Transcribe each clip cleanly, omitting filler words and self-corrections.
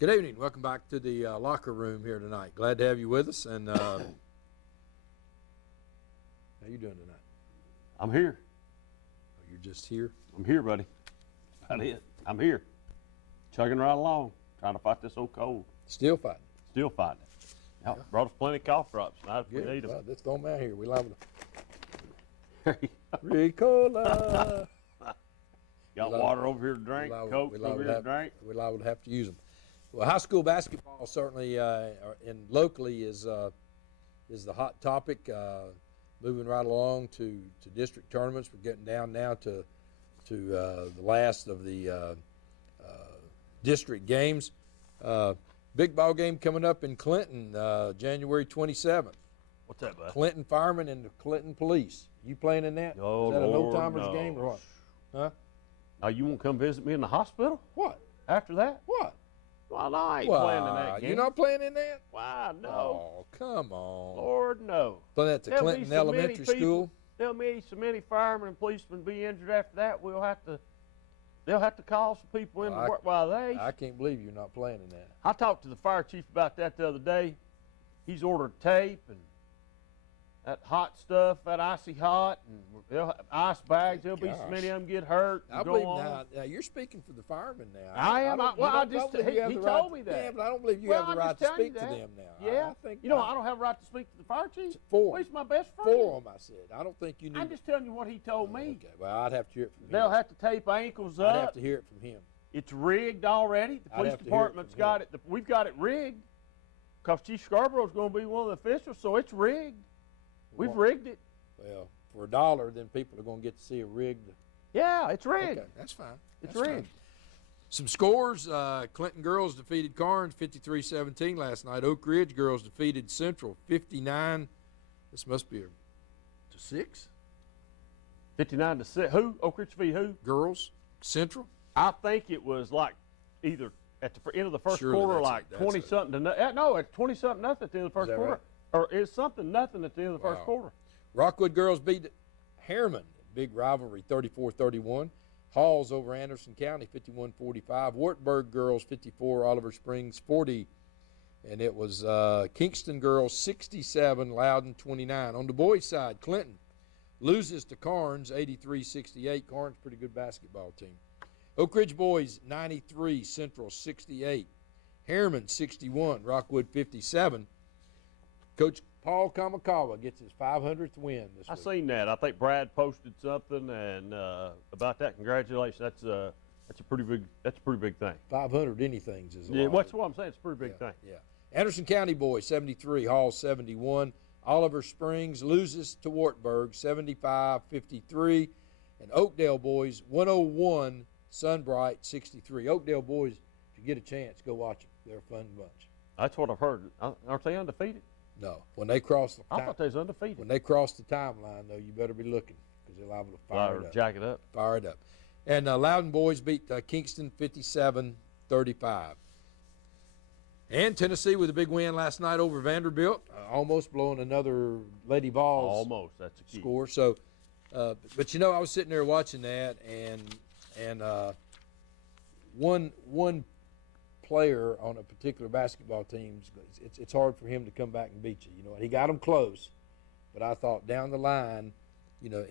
Good evening. Welcome back to the locker room here tonight. Glad to have you with us. And how you doing tonight? I'm here. Oh, you're just here? I'm here, buddy. That's it. I'm here. Chugging right along, trying to fight this old cold. Still fighting? Still fighting it. Yep. Yeah. Brought us plenty of cough drops tonight if we need them. Well, let's throw them out here. We love them. Ricola. Got water over here to drink, Coke over here to drink. We liable to have to use them. Well, high school basketball certainly and locally is the hot topic. Moving right along to district tournaments. We're getting down now to the last of the district games. Big ball game coming up in Clinton, January 27th. What's that, bud? Clinton Firemen and the Clinton Police. You playing in that? Oh, is that Lord, a no-timers no. game or what? Huh? Now you won't come visit me in the hospital? What? After that? What? Well, I ain't playing in that game. You're not playing in that? Why, no. Oh, come on. Lord, no. Playing at the Clinton Elementary School? There'll be so many firemen and policemen be injured after that. They'll have to call some people in to work while they. I can't believe you're not playing in that. I talked to the fire chief about that the other day. He's ordered tape and that hot stuff, that icy hot, and they'll have ice bags. There'll be so many of them get hurt. I believe now you're speaking for the firemen now. I am. He told me that. Yeah, but I don't believe you have the right to speak to them now. Yeah. I don't have a right to speak to the fire chief. Four. He's my best friend. Four of them, I said. I don't think you need. I'm just telling you what he told me. Okay. Well, I'd have to hear it from him. They'll have to tape ankles up. I'd have to hear it from him. It's rigged already. The police department's got it. We've got it rigged because Chief Scarborough's going to be one of the officials, so it's rigged. We've rigged it. Well, for $1, then people are going to get to see a rigged. Yeah, it's rigged. Okay, that's fine. It's rigged. Some scores, Clinton girls defeated Carnes 53-17 last night. Oak Ridge girls defeated Central 59. This must be to 6. 59 to 6. Who? Oak Ridge v. who? Girls. Central. I think it was like either at the end of the first quarter, like 20-something to nothing. No, it's 20-something nothing at the end of the first quarter. Right? Or is something nothing at the end of the first quarter. Rockwood girls beat Harriman, big rivalry, 34-31. Halls over Anderson County, 51-45. Wartburg girls, 54. Oliver Springs, 40. And it was Kingston girls, 67. Loudon, 29. On the boys' side, Clinton loses to Carnes, 83-68. Carnes, pretty good basketball team. Oak Ridge boys, 93. Central, 68. Harriman, 61. Rockwood, 57. Coach Paul Kamakawa gets his 500th win this week. I seen that. I think Brad posted something and about that. Congratulations. That's a pretty big thing. 500 anythings is a lot. Yeah, that's what I'm saying. It's a pretty big thing. Yeah. Anderson County boys 73, Hall 71. Oliver Springs loses to Wartburg 75-53, and Oakdale boys 101, Sunbright 63. Oakdale boys, if you get a chance, go watch them. They're a fun bunch. That's what I've heard. Aren't they undefeated? No, when they cross the I thought they was undefeated. When they cross the timeline, though, you better be looking because they're liable to fire it up. Jack it up. Fire it up. And Loudon boys beat Kingston 57-35. And Tennessee with a big win last night over Vanderbilt, almost blowing another Lady Vols almost. That's a key score. So, but I was sitting there watching that, and one player on a particular basketball team, it's hard for him to come back and beat you. He got them close, but I thought down the line,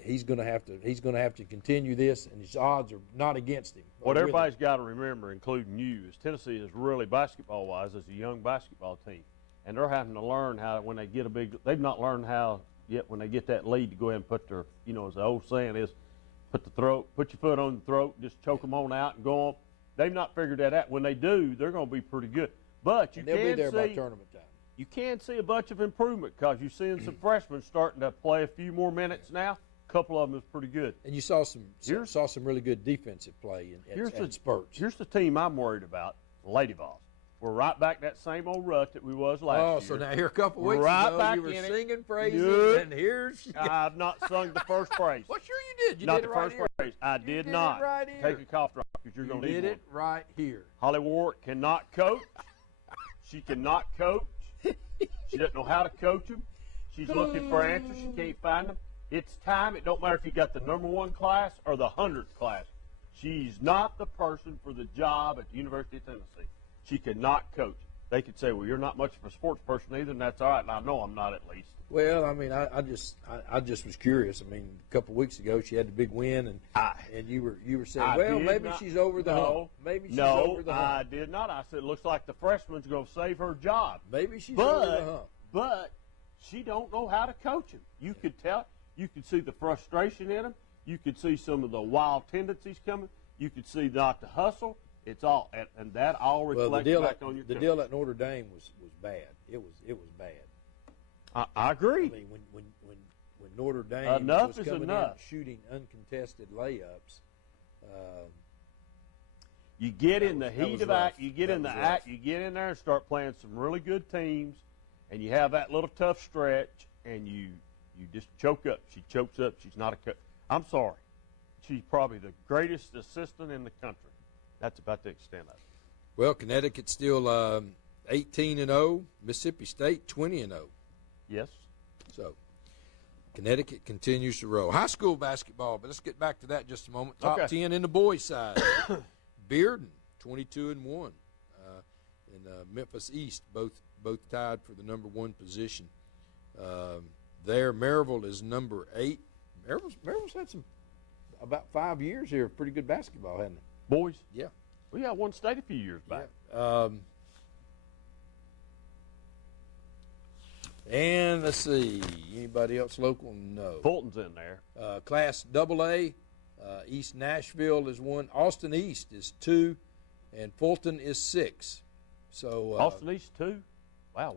he's going to have to continue this, and his odds are not against him. What everybody's got to remember, including you, is Tennessee is really basketball-wise is a young basketball team, and they're having to learn how when they get they've not learned how yet when they get that lead to go ahead and put their, as the old saying is, put your foot on the throat, just choke them on out and go on. They've not figured that out. When they do, they're going to be pretty good. But they'll be there by tournament time. You can see a bunch of improvement because you're seeing some freshmen starting to play a few more minutes now. A couple of them is pretty good. And you saw some really good defensive play in spurts. Here's the team I'm worried about, Lady Vols. We're right back that same old rut that we was last year. Oh, so now here a couple weeks ago you were singing praises, and here's... I've not sung the first praise. Well, sure you did. You not did the it right first here. praise. I did not. Right here. Take a cough drop because you're going to need one. You did it right here. Holly Ward cannot coach. She cannot coach. She doesn't know how to coach them. She's looking for answers. She can't find them. It's time. It don't matter if you got the #1 class or the 100th class. She's not the person for the job at the University of Tennessee. she could not coach. They could say, well, you're not much of a sports person either, and that's all right. And I know I'm not, at least. Well, I mean, I just was curious. I mean, a couple of weeks ago she had the big win, and you were saying, well, maybe she's over the hump. Maybe she's over the hump. I did not. I said, it looks like the freshman's going to save her job. Maybe she's over the hump. But she don't know how to coach him. You could tell. You could see the frustration in him. You could see some of the wild tendencies coming. You could see not to hustle. It's all, and that all reflects back on your coach. The deal at Notre Dame was bad. It was bad. I agree. I mean, when Notre Dame was coming in shooting uncontested layups, you get in the heat of act. You get in the act. You get in there and start playing some really good teams, and you have that little tough stretch, and you just choke up. She chokes up. She's not a coach. I'm sorry. She's probably the greatest assistant in the country. That's about the extent of it. Well, Connecticut's still 18-0. Mississippi State 20-0. Yes. So, Connecticut continues to roll. High school basketball, but let's get back to that in just a moment. Top 10 in the boys' side. Bearden 22-1. In Memphis East, both tied for the number 1 position. There, Maryville is number 8. Maryville's had about 5 years here of pretty good basketball, hasn't it? Boys? Yeah. We got one state a few years back. Yeah. And let's see, anybody else local? No. Fulton's in there. Class AA, East Nashville is 1. Austin East is 2, and Fulton is 6. So Austin East 2? Wow,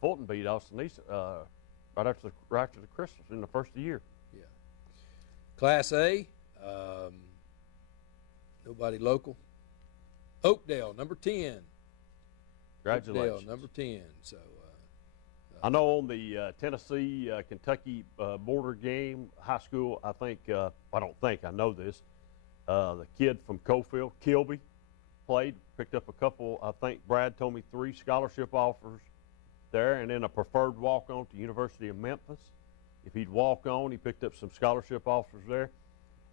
Fulton beat Austin East right after the Christmas in the first of the year. Yeah. Class A, nobody local. Oakdale, number 10. Congratulations. Oakdale, number 10. So I know on the Tennessee Kentucky border game, high school, I know this. The kid from Cofield, Kilby, played, picked up a couple, I think Brad told me 3 scholarship offers there, and then a preferred walk-on to University of Memphis. If he'd walk on, he picked up some scholarship offers there.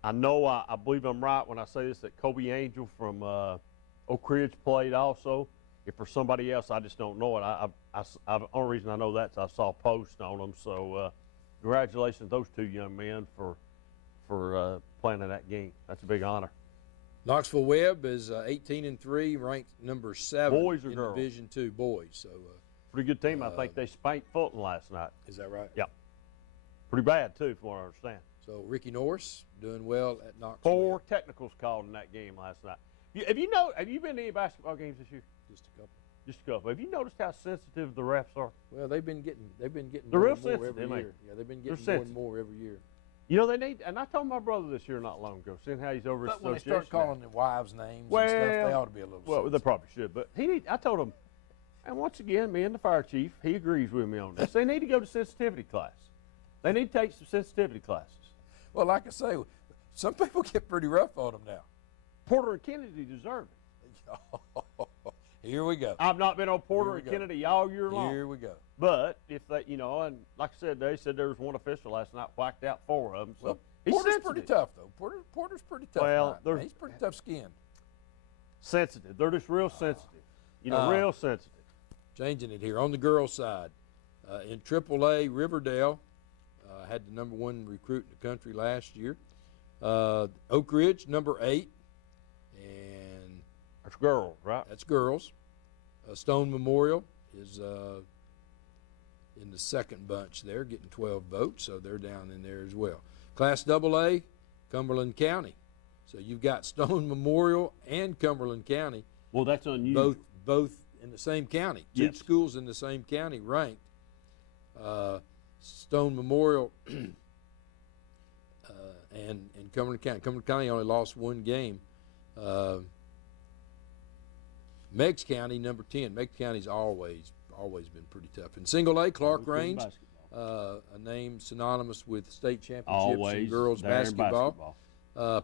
I know, I believe I'm right when I say this, that Kobe Angel from Oak Ridge played also. If for somebody else, I just don't know it. The only reason I know that is I saw a post on them. So congratulations to those 2 young men for playing in that game. That's a big honor. Knoxville Webb is 18-3, ranked number 7 boys or in girls? Division II boys. So pretty good team. I think they spanked Fulton last night. Is that right? Yeah. Pretty bad too, from what I understand. So Ricky Norris doing well at Knoxville. 4 technicals called in that game last night. Have you been to any basketball games this year? Just a couple. Just a couple. Have you noticed how sensitive the refs are? Well, they've been getting They're more real and more sensitive, every ain't year. they? Yeah, they've been getting more and more every year. You know, they need, and I told my brother this year not long ago, seeing how he's over his But when they association. start calling their wives' names and stuff, they ought to be a little Well, sensitive. they probably should, but I told him, and once again, me and the fire chief, he agrees with me on this. They need to go to sensitivity class. They need to take some sensitivity classes. Well, like I say, some people get pretty rough on them now. Porter and Kennedy deserve it. Here we go. I've not been on Porter and Kennedy all year long. Here we go. But if they, and like I said, they said there was one official last night whacked out 4 of them. So Well, he's Porter's sensitive. pretty tough, though. Porter's pretty tough. Well, he's pretty tough skinned. Sensitive. They're just real sensitive. Real sensitive. Changing it here on the girls' side, in AAA, Riverdale had the number 1 recruit in the country last year. Oak Ridge, number 8, and That's girls, right? that's girls. Stone Memorial is in the second bunch there, getting 12 votes, so they're down in there as well. Class AA, Cumberland County. So you've got Stone Memorial and Cumberland County. Well, that's unusual. Both in the same county. Yes. 2 schools in the same county ranked. Stone Memorial and Cumberland County. Cumberland County only lost 1 game. Meigs County, number 10. Meigs County's always been pretty tough. In single A, Clark Range, a name synonymous with state championships in girls basketball.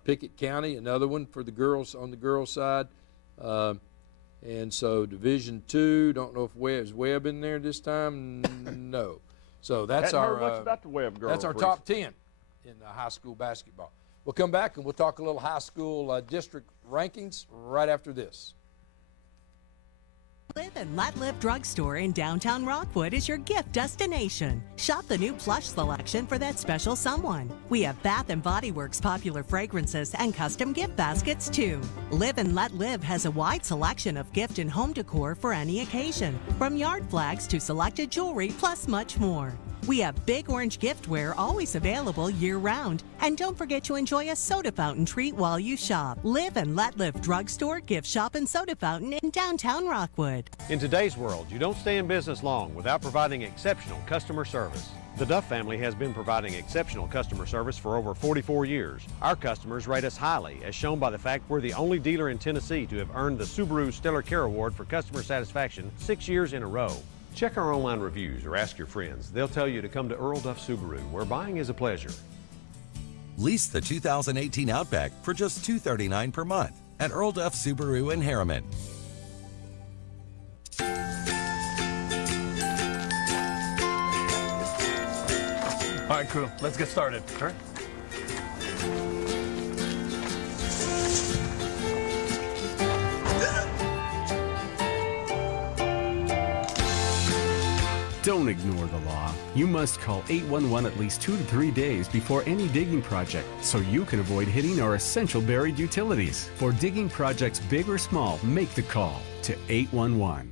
Pickett County, another one for the girls on the girls' side. And so Division II, don't know if Webb in there this time. No. So that's Hadn't heard much about the Webb girls. that's our top 10 in high school basketball. We'll come back and we'll talk a little high school district rankings right after this. Live and Let Live Drugstore in downtown Rockwood is your gift destination. Shop the new plush selection for that special someone. We have Bath and Body Works popular fragrances and custom gift baskets too. Live and Let Live has a wide selection of gift and home decor for any occasion, from yard flags to selected jewelry plus much more. We have Big Orange giftware always available year-round. And don't forget to enjoy a soda fountain treat while you shop. Live and Let Live Drugstore, Gift Shop, and Soda Fountain in downtown Rockwood. In today's world, you don't stay in business long without providing exceptional customer service. The Duff family has been providing exceptional customer service for over 44 years. Our customers rate us highly, as shown by the fact we're the only dealer in Tennessee to have earned the Subaru Stellar Care Award for customer satisfaction 6 years in a row. Check our online reviews or ask your friends. They'll tell you to come to Earl Duff Subaru, where buying is a pleasure. Lease the 2018 Outback for just $239 per month at Earl Duff Subaru in Harriman. All right, crew, let's get started. Sure. Don't ignore the law. You must call 811 at least 2 to 3 days before any digging project so you can avoid hitting our essential buried utilities. For digging projects big or small, make the call to 811.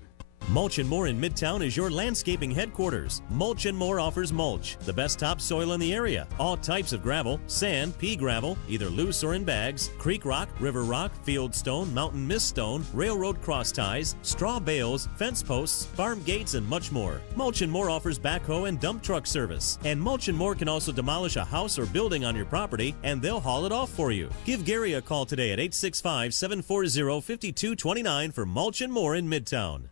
Mulch & More in Midtown is your landscaping headquarters. Mulch & More offers mulch, the best topsoil in the area. All types of gravel, sand, pea gravel, either loose or in bags, creek rock, river rock, field stone, mountain mist stone, railroad cross ties, straw bales, fence posts, farm gates, and much more. Mulch & More offers backhoe and dump truck service. And Mulch & More can also demolish a house or building on your property, and they'll haul it off for you. Give Gary a call today at 865-740-5229 for Mulch & More in Midtown.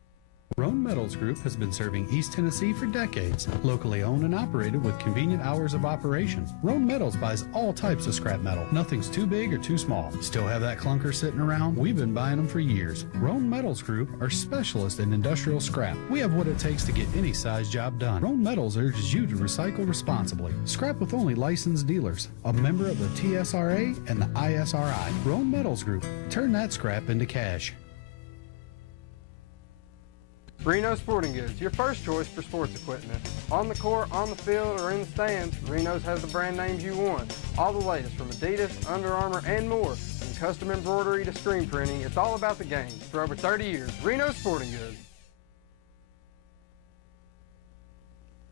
Roan Metals Group has been serving East Tennessee for decades. Locally owned and operated with convenient hours of operation. Roan Metals buys all types of scrap metal. Nothing's too big or too small. Still have that clunker sitting around? We've been buying them for years. Roan Metals Group are specialists in industrial scrap. We have what it takes to get any size job done. Roan Metals urges you to recycle responsibly. Scrap with only licensed dealers. A member of the TSRA and the ISRI. Roan Metals Group. Turn that scrap into cash. Reno Sporting Goods, your first choice for sports equipment. On the court, on the field, or in the stands, Reno's has the brand names you want. All the latest from Adidas, Under Armour, and more. From custom embroidery to screen printing, it's all about the game. For over 30 years, Reno Sporting Goods.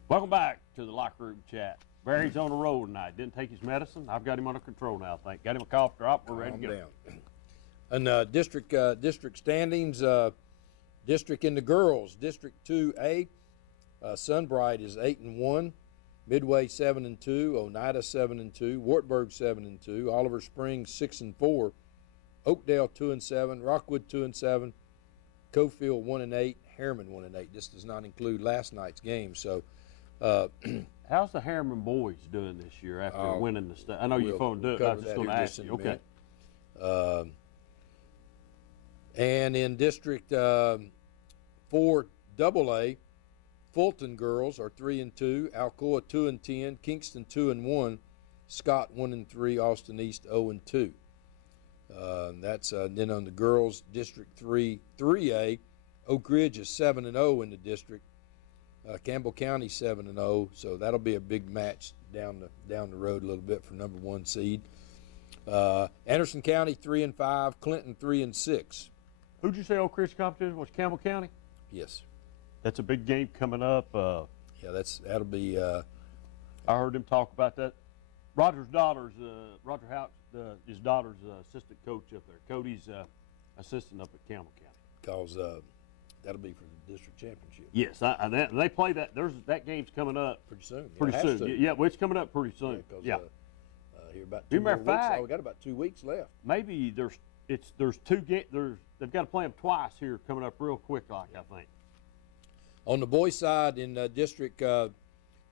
Welcome back to the locker room chat. Barry's on the road tonight. Didn't take his medicine. I've got him under control now, I think. Got him a cough drop. We're ready to go. And district standings, district in the girls, District 2A, Sunbright is 8-1, Midway 7-2, Oneida 7-2, Wartburg 7-2, Oliver Springs 6-4, Oakdale 2-7, Rockwood 2-7, Cofield 1-8, Harriman 1-8. This does not include last night's game. So, how's the Harriman boys doing this year after winning the state? I know you're going to do it. I was just going to ask you. Okay. And in District 4AA, Fulton girls are 3-2, Alcoa 2-10, Kingston 2-1, Scott 1-3, Austin East 0-2. That's then on the girls District 3A, Oak Ridge is 7-0 in the district. Campbell County 7-0, so that'll be a big match down the road a little bit for number 1 seed. Anderson County 3-5, Clinton 3-6. Who'd you say Oak Ridge competition was? Campbell County? Yes. That's a big game coming up. Yeah, that'll be. I heard him talk about that. Roger's daughter's Roger Houch, his daughter's assistant coach up there. Cody's assistant up at Campbell County. Because that'll be for the district championship. Yes, they play that. That game's coming up pretty soon. Pretty soon. Yeah, well, it's coming up pretty soon. Yeah. Here about 2 more weeks. We got about 2 weeks left. Maybe they've got to play them twice here coming up real quick, I think. On the boys' side in District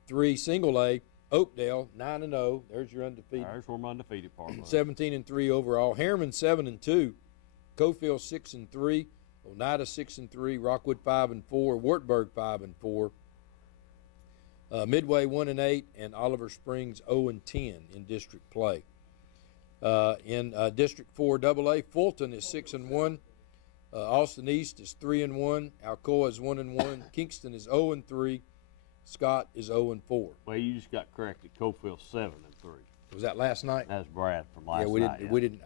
3 Single A, Oakdale 9-0. There's your undefeated. There's where my undefeated part was. 17-3 overall. Harriman 7-2. Cofield 6-3. Oneida 6-3. Rockwood 5-4. Wartburg 5-4. Midway 1-8, and Oliver Springs 0-10 in district play. In District 4 AA, Fulton is 6-1. Austin East is 3-1. Alcoa is 1-1. Kingston is 0-3. Scott is 0-4. Well, you just got corrected. Cofield's 7-3. Was that last night? That's Brad from last we night. didn't. We didn't.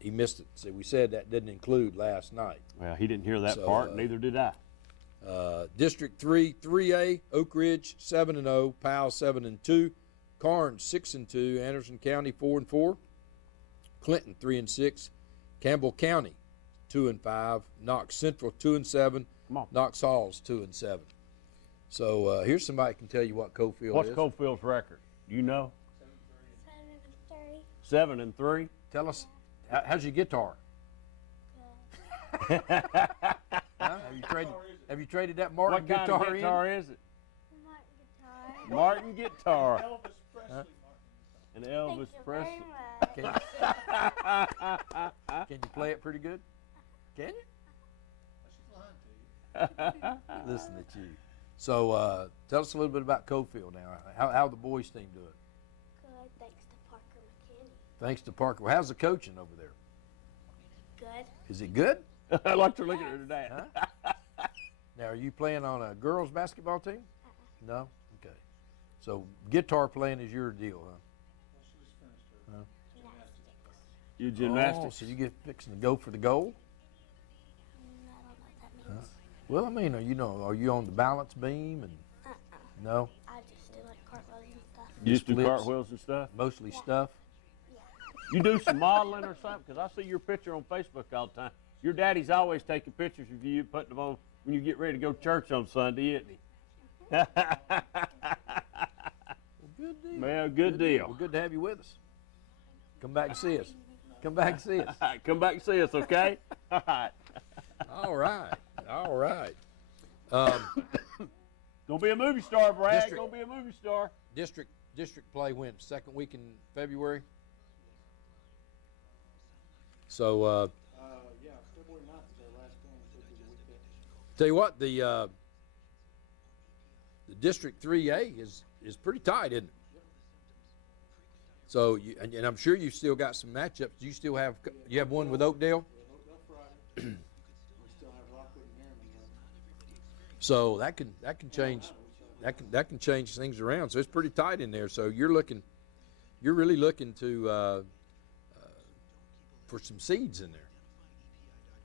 He missed it. So we said that didn't include last night. Well, he didn't hear that So, part, neither did I. District 3, 3A, Oak Ridge 7-0, Powell 7-2, Carnes 6-2, Anderson County 4-4, Clinton 3-6, Campbell County 2-5, Knox Central 2-7, Come on. Knox Halls 2-7. So here's somebody who can tell you what Coffield What's is. Cofield's record? Do you know? 7-3. 7-3. Tell us, how's your guitar? Huh? Have you traded that Martin What kind guitar of in? guitar is it? Martin guitar. Martin guitar. Huh? And Elvis Thank you Presley. very much. Can you play it pretty good? Can you? Listen at you. So tell us a little bit about Coffield now. How the boys team do it? Good, thanks to Parker McKinney. Thanks to Parker. Well, how's the coaching over there? Good. Is it good? I like to look at her today. Huh? Now, are you playing on a girls' basketball team? No? Okay. So guitar playing is your deal, huh? You Oh, gymnastics. so you get fixing to go for the goal? I don't know what that means. Well, I mean, are you on the balance beam and no? I just do like cartwheels and stuff. You just do flips? cartwheels and stuff? Mostly stuff? You do some modeling or something? Because I see your picture on Facebook all the time. Your daddy's always taking pictures of you, putting them on when you get ready to go to church on Sunday, isn't he? Good deal. Well, good deal. Well, good to have you with us. Come back and see us. Come back and see us. Come back and see us, okay? All right. All right. All right. Gonna be a movie star, Brad. District. Gonna be a movie star. District play when? Second week in February? So, Yeah, February 9th is our last game, so it'll be the week after. tell you what, the District 3A is pretty tight, isn't it? So, and I'm sure you've still got some matchups. Do you still have one with Oakdale? Oakdale Friday. We still have Rockwood and Harriman. So that can change that can change things around. So it's pretty tight in there. So you're really looking to for some seeds in there.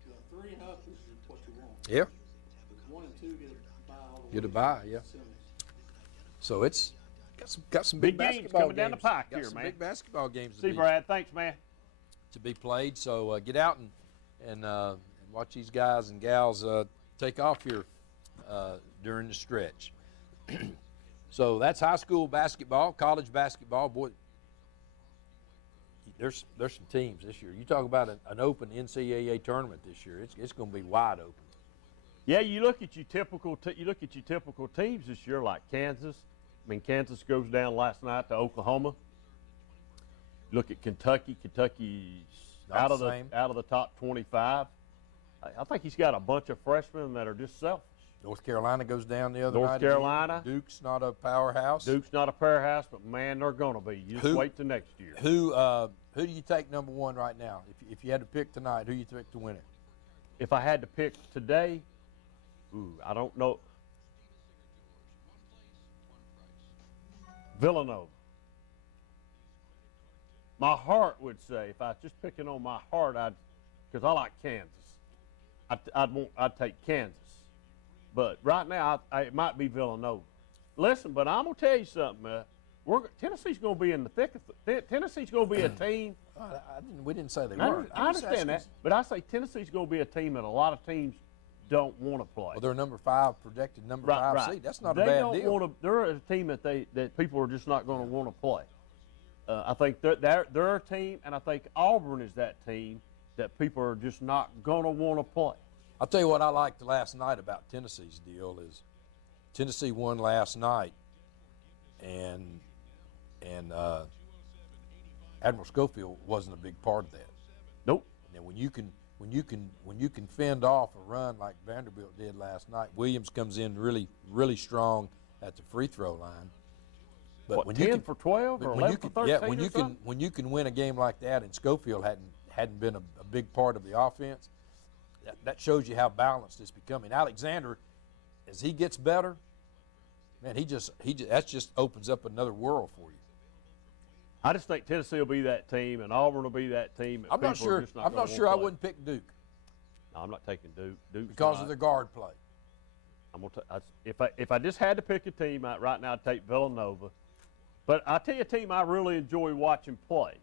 Yeah, 3 and up is what you want. Yeah. 1 and 2 get a bye all the way. Get a bye, yeah. So it's got some big games basketball coming down the pike got here, some man. big basketball games See, Brad. Thanks, man. to be played. So get out and watch these guys and gals take off here during the stretch. So that's high school basketball, college basketball. Boy, there's some teams this year. You talk about an open NCAA tournament this year. It's going to be wide open. Yeah, you look at your typical teams this year, like Kansas. I mean, Kansas goes down last night to Oklahoma. Look at Kentucky. Kentucky's Not the same. out of the top 25. I think he's got a bunch of freshmen that are just selfish. North Carolina goes down the other night. North Carolina. Duke's not a powerhouse. Duke's not a powerhouse, but man, they're going to be. You just wait till next year. Who do you take number one right now? If you had to pick tonight, who you pick to win it? If I had to pick today, I don't know. Villanova. My heart would say, if I was just picking on my heart, because I like Kansas, I'd take Kansas. But right now, it might be Villanova. Listen, but I'm gonna tell you something. Tennessee's gonna be in the thick of it. Tennessee's gonna be a team. We didn't say they weren't. I understand that, but I say Tennessee's gonna be a team that a lot of teams don't want to play. Well, they're number 5, projected number 5 seed. That's not a they bad don't deal. Want to, they're a team that people are just not going to want to play. I think they're a team, and I think Auburn is that team that people are just not going to want to play. I'll tell you what I liked last night about Tennessee's deal is Tennessee won last night, and Admiral Schofield wasn't a big part of that. Nope. And when you can fend off a run like Vanderbilt did last night, Williams comes in really strong at the free throw line. But What, 10 for 12 or 11 for 13 yeah, or when you can win a game like that, and Schofield hadn't been a big part of the offense, that shows you how balanced it's becoming. Alexander, as he gets better, man, he just that just opens up another world for you. I just think Tennessee will be that team, and Auburn will be that team. I'm not sure. I'm not sure I wouldn't pick Duke. No, I'm not taking Duke. Duke's because of their guard play. I'm gonna if I just had to pick a team right now, I'd take Villanova. But I tell you a team I really enjoy watching play.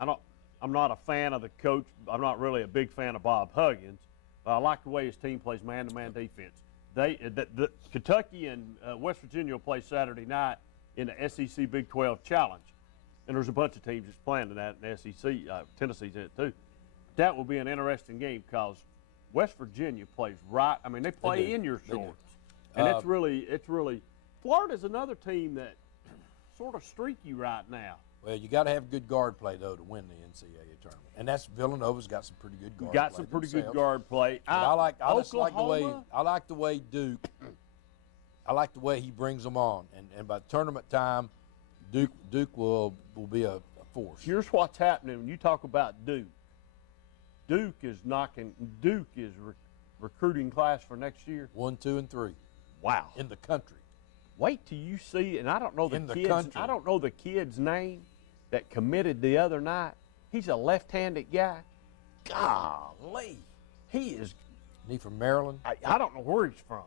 I'm not a fan of the coach. I'm not really a big fan of Bob Huggins. But I like the way his team plays man-to-man defense. The Kentucky and West Virginia will play Saturday night in the SEC Big 12 Challenge. And there's a bunch of teams that's playing in that in the SEC. Tennessee's in it too. That will be an interesting game because West Virginia plays right. I mean, they play in your shorts. And it's really Florida's another team that sort of streaky right now. Well, you got to have good guard play though to win the NCAA tournament, and that's Villanova's got some pretty good guard play. Got some pretty good guard play. I just like the way Duke. I like the way he brings them on, and by tournament time, Duke will be a force. Here's what's happening when you talk about Duke. Duke is recruiting class for next year. 1, 2, and 3. Wow. In the country. Wait till you see, and I don't know I don't know the kid's name that committed the other night. He's a left-handed guy. Golly, he is. He from Maryland? I don't know where he's from,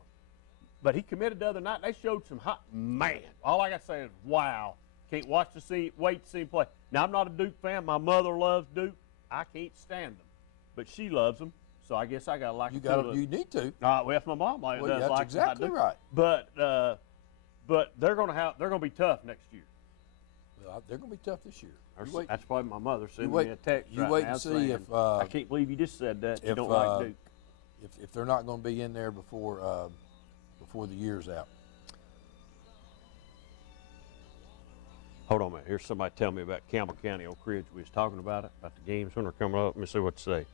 but he committed the other night. They showed some hot man. All I got to say is, wow. Can't wait to see him play. Now I'm not a Duke fan. My mother loves Duke. I can't stand them, but she loves them. So I guess I got to like. You need to. Well, if my mom likes, that's like exactly right. But they're gonna be tough next year. Well, they're gonna be tough this year. That's probably my mother sending me a text. You wait and see if. I can't believe you just said that. You don't like Duke. If they're not going to be in there before the year's out. Hold on a minute. Here's somebody telling me about Campbell County, Oak Ridge. We was talking about it, about the games when they're coming up. Let me see what to say.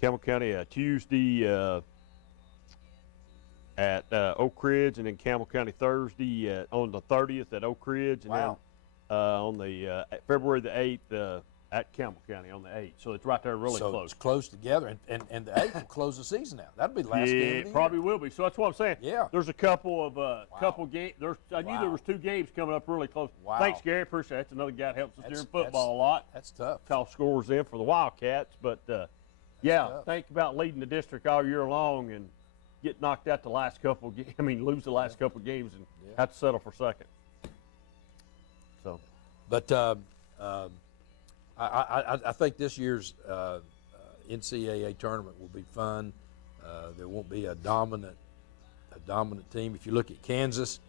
Campbell County Tuesday at Oak Ridge, and then Campbell County Thursday on the 30th at Oak Ridge, and then on the February the 8th at Campbell County on the 8th. So it's right there really close. So it's close together, and the 8th will close the season out. That'll be the last game of the year. It probably will be. So that's what I'm saying. Yeah. There's a couple of games. I knew there was 2 games coming up really close. Wow. Thanks, Gary. Appreciate it. That's another guy that helps us during football a lot. That's tough. Call scores in for the Wildcats. But, think about leading the district all year long and get knocked out the last couple of games. I mean, lose the last couple of games and have to settle for second. So. But I think this year's NCAA tournament will be fun. There won't be a dominant team. If you look at Kansas,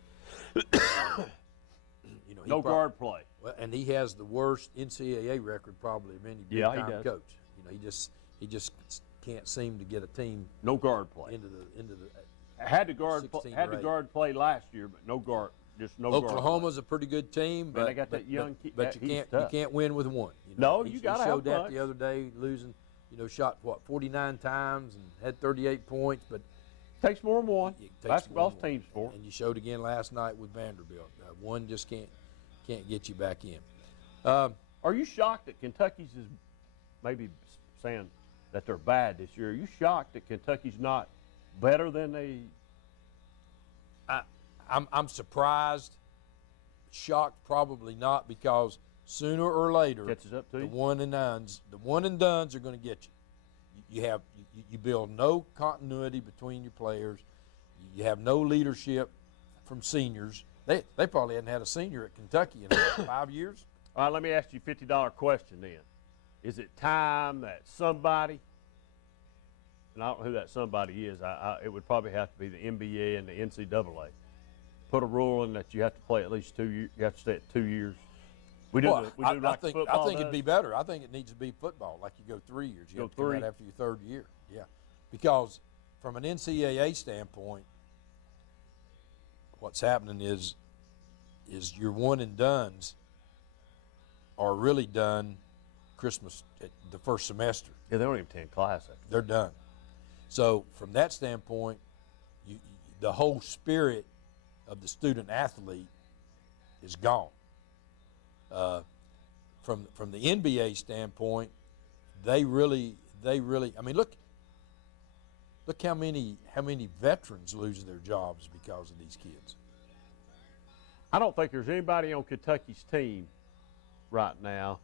no guard play. Well, and he has the worst NCAA record probably of any big-time coach. He just can't seem to get a team no guard play into the had to guard play last year, but no guard. Just no. Oklahoma's a pretty good team, but they got that young kid. But you can't win with one. You got to have showed that the other day, losing. Shot 49 times and had 38 points, but takes more than one. Basketball's team sport. And you showed again last night with Vanderbilt. One just can't get you back in. Are you shocked that Kentucky's is maybe saying that they're bad this year? Are you shocked that Kentucky's not better than they? I'm surprised, shocked probably not, because sooner or later catches up to the one and dones are going to get you. You build no continuity between your players. You have no leadership from seniors. They probably hadn't had a senior at Kentucky in 5 years. All right, let me ask you a $50 question then. Is it time that somebody, and I don't know who that somebody is, it would probably have to be the NBA and the NCAA, put a rule in that you have to play at least 2 years. You have to stay at 2 years. I think it'd be better. I think it needs to be football, like you go 3 years. You have to come out after your third year. Yeah, because from an NCAA standpoint, what's happening is your one and dones are really done Christmas at the first semester. Yeah, they don't even attend class. They're done. So from that standpoint, the whole spirit of the student athlete is gone. From the NBA standpoint, they really. I mean, look Look how many veterans lose their jobs because of these kids. I don't think there's anybody on Kentucky's team right now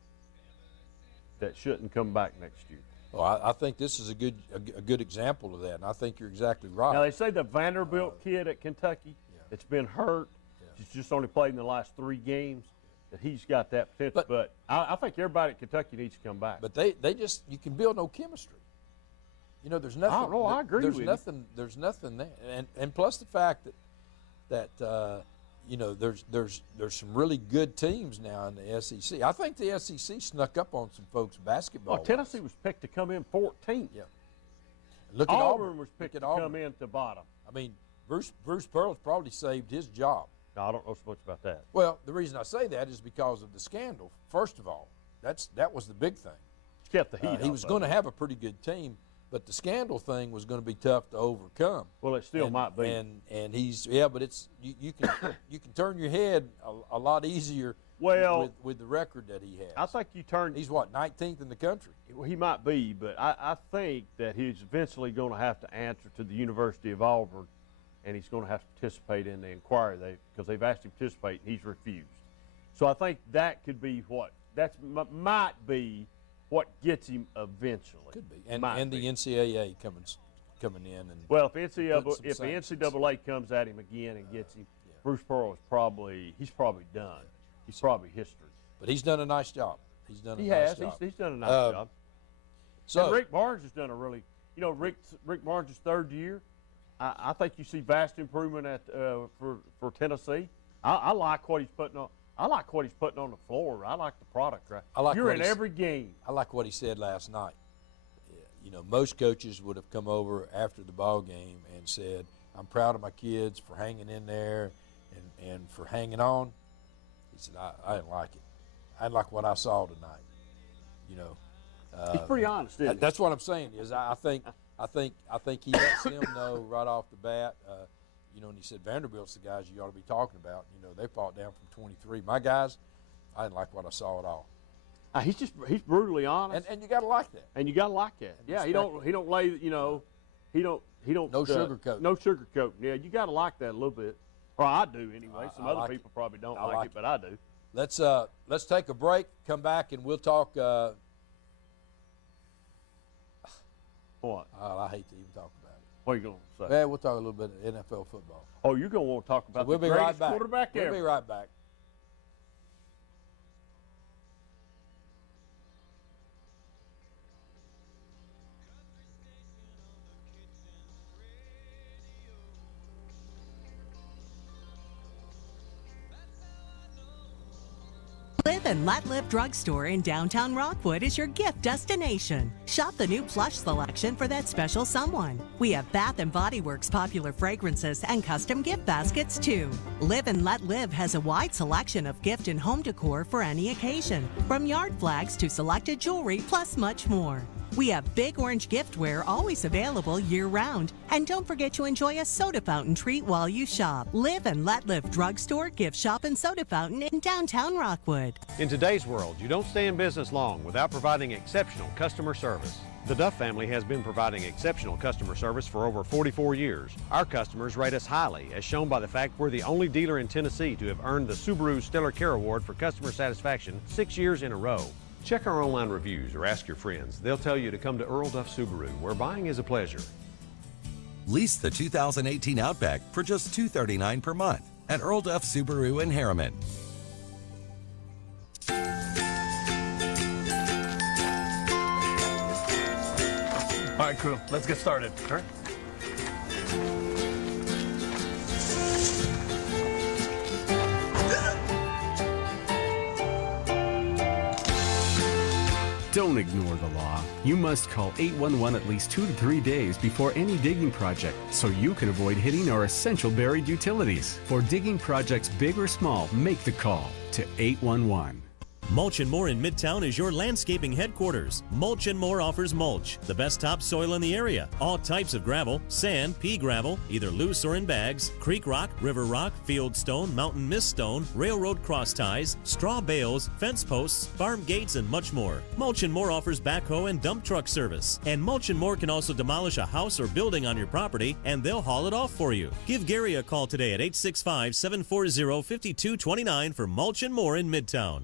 that shouldn't come back next year. Well, I think this is a good example of that, and I think you're exactly right. Now, they say the Vanderbilt kid at Kentucky that's been hurt, he's just only played in the last 3 games, that he's got that potential. But I think everybody at Kentucky needs to come back. But they just, you can build no chemistry. You know, there's nothing. I don't know. I agree there's with nothing, you. There's nothing there, and plus the fact that you know, there's some really good teams now in the SEC. I think the SEC snuck up on some folks basketball. Well, Tennessee was picked to come in 14th. Yeah. Look at Auburn was picked to come in at the bottom. I mean, Bruce Pearl's probably saved his job. No, I don't know so much about that. Well, the reason I say that is because of the scandal. First of all, that was the big thing. Kept the heat. He was going to have a pretty good team, but the scandal thing was going to be tough to overcome. Well, it still might be. And he's but it's you can you can turn your head a lot easier. Well, with the record that he has. I think you turn. He's what, 19th in the country. Well, he might be, but I think that he's eventually going to have to answer to the University of Auburn, and he's going to have to participate in the inquiry because they've asked him to participate, and he's refused. So I think that could be might be what gets him eventually. Could be, and the NCAA coming in and. Well, if the NCAA comes at him again and gets him, Bruce Pearl is probably done. He's probably history. But he's done a nice job. He's done a nice job. He's done a nice job. So and Rick Barnes has done a really, Rick Barnes' 3rd year. I think you see vast improvement for Tennessee. I like what he's putting on. I like what he's putting on the floor. I like the product. Right? You're in every game. I like what he said last night. You know, most coaches would have come over after the ball game and said, "I'm proud of my kids for hanging in there and for hanging on." He said, I didn't like it. I didn't like what I saw tonight. You know, he's pretty honest, isn't he? That's what I'm saying. Is I think he lets him know right off the bat. You know, and he said Vanderbilt's the guys you ought to be talking about. You know, they fought down from 23. My guys, I didn't like what I saw at all. He's brutally honest, and you got to like that. And you got to like that. Yeah, he don't lay. You know, he don't. No sugarcoat. No sugarcoat. Yeah, you got to like that a little bit. Or I do anyway. Some other people probably don't like it, but I do. Let's take a break. Come back and we'll talk. What? I hate to even talk about it. What are you going to say? Yeah, we'll talk a little bit of NFL football. Oh, you're going to want to talk about we'll the be greatest right back. quarterback ever. We'll be right back. Live and Let Live Drugstore in downtown Rockwood is your gift destination. Shop the new plush selection for that special someone. We have Bath & Body Works popular fragrances and custom gift baskets too. Live and Let Live has a wide selection of gift and home decor for any occasion, from yard flags to selected jewelry plus much more. We have Big Orange giftware always available year-round. And don't forget to enjoy a soda fountain treat while you shop. Live and Let Live Drugstore, Gift Shop, and Soda Fountain in downtown Rockwood. In today's world, you don't stay in business long without providing exceptional customer service. The Duff family has been providing exceptional customer service for over 44 years. Our customers rate us highly, as shown by the fact we're the only dealer in Tennessee to have earned the Subaru Stellar Care Award for customer satisfaction 6 years in a row. Check our online reviews or ask your friends. They'll tell you to come to Earl Duff Subaru, where buying is a pleasure. Lease the 2018 Outback for just $239 per month at Earl Duff Subaru in Harriman. All right, crew, let's get started. All right. Don't ignore the law. You must call 811 at least 2 to 3 days before any digging project so you can avoid hitting our essential buried utilities. For digging projects big or small, make the call to 811. Mulch and More in Midtown is your landscaping headquarters. Mulch and More offers mulch, the best topsoil in the area. All types of gravel, sand, pea gravel, either loose or in bags, creek rock, river rock, field stone, mountain mist stone, railroad cross ties, straw bales, fence posts, farm gates, and much more. Mulch and More offers backhoe and dump truck service. And Mulch and More can also demolish a house or building on your property, and they'll haul it off for you. Give Gary a call today at 865-740-5229 for Mulch and More in Midtown.